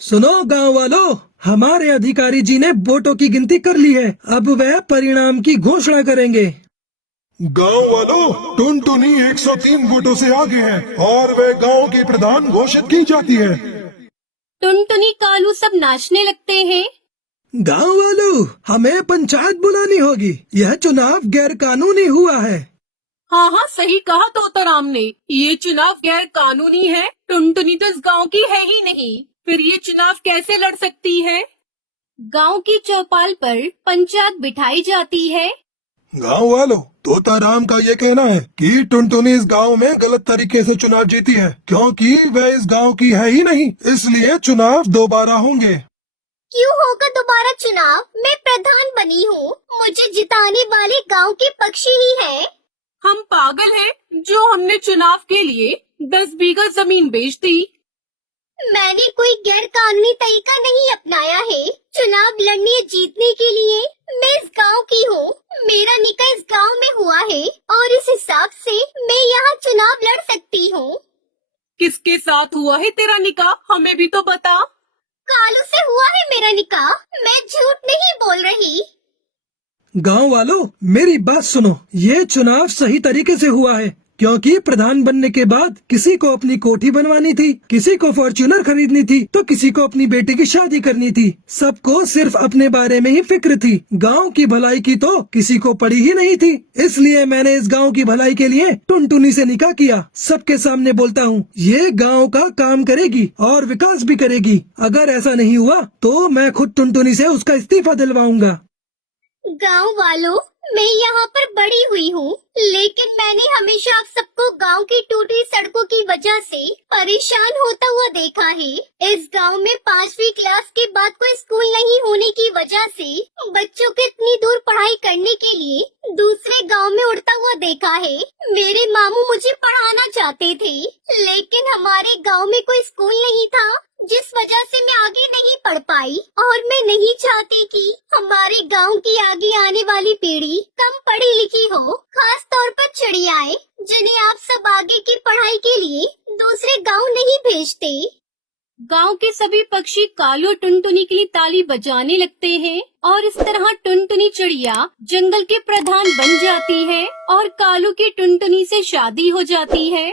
सुनो गांव वालों, हमारे अधिकारी जी ने वोटों की गिनती कर ली है। अब वह परिणाम की घोषणा करेंगे। गांव वालों, टुनटुनी 103 वोटों से आगे है और वह गांव की प्रधान घोषित की जाती है। टुनटुनी कालू सब नाचने लगते हैं। गांव वालों, हमें पंचायत बुलानी होगी। यह चुनाव गैर कानूनी हुआ है। हाँ हाँ, सही कहा तोताराम ने। ये चुनाव गैर कानूनी है। टुनटुनी तो इस गांव की है ही नहीं, फिर ये चुनाव कैसे लड़ सकती है? गांव की चौपाल पर पंचायत बिठाई जाती है। गांव वालों, तोताराम का ये कहना है कि टुनटुनी इस गांव में गलत तरीके से चुनाव जीती है, क्योंकि वह इस गांव की है ही नहीं, इसलिए चुनाव दोबारा होंगे। क्यों होगा दोबारा चुनाव? मैं प्रधान बनी हूँ, मुझे जिताने वाले गांव के पक्षी ही है। हम पागल हैं जो हमने चुनाव के लिए 10 बीघा जमीन बेच दी। मैंने कोई गैर कानूनी तरीका नहीं अपनाया है। चुनाव लड़ने या जीतने के लिए मैं इस गांव की हूँ। मेरा निकाह इस गांव में हुआ है और इस हिसाब से मैं यहाँ चुनाव लड़ सकती हूँ। किसके साथ हुआ है तेरा निकाह, हमें भी तो बता। कालू से हुआ है मेरा निकाह, मैं झूठ नहीं बोल रही। गांव वालों, मेरी बात सुनो। ये चुनाव सही तरीके से हुआ है, क्योंकि प्रधान बनने के बाद किसी को अपनी कोठी बनवानी थी, किसी को फॉर्च्यूनर खरीदनी थी, तो किसी को अपनी बेटी की शादी करनी थी। सबको सिर्फ अपने बारे में ही फिक्र थी। गांव की भलाई की तो किसी को पड़ी ही नहीं थी। इसलिए मैंने इस गांव की भलाई के लिए टुनटुनी से निकाह किया। सबके सामने बोलता हूँ, ये गांव का काम करेगी और विकास भी करेगी। अगर ऐसा नहीं हुआ तो मैं खुद टुनटुनी से उसका इस्तीफा दिलवाऊंगा। गांव वालों, मैं यहाँ पर बड़ी हुई हूँ, लेकिन मैंने हमेशा आप सबको गांव की टूटी सड़कों की वजह से परेशान होता हुआ देखा है। इस गांव में 5वीं क्लास के बाद कोई स्कूल नहीं होने की वजह से बच्चों को इतनी दूर पढ़ाई करने के लिए दूसरे गांव में उड़ता हुआ देखा है। मेरे मामू मुझे पढ़ाना चाहते थे, लेकिन हमारे गांव में कोई स्कूल नहीं था, जिस वजह से मैं आगे नहीं पढ़ पाई। और मैं नहीं चाहती कि हमारे गांव की आगे आने वाली पीढ़ी कम पढ़ी लिखी हो, खास तौर पर चिड़ियाएं, जिन्हें आप सब आगे की पढ़ाई के लिए दूसरे गांव नहीं भेजते। गांव के सभी पक्षी कालू और टुनटुनी के लिए ताली बजाने लगते हैं और इस तरह टुनटुनी चिड़िया जंगल के प्रधान बन जाती है और कालू की टुनटुनी से शादी हो जाती है।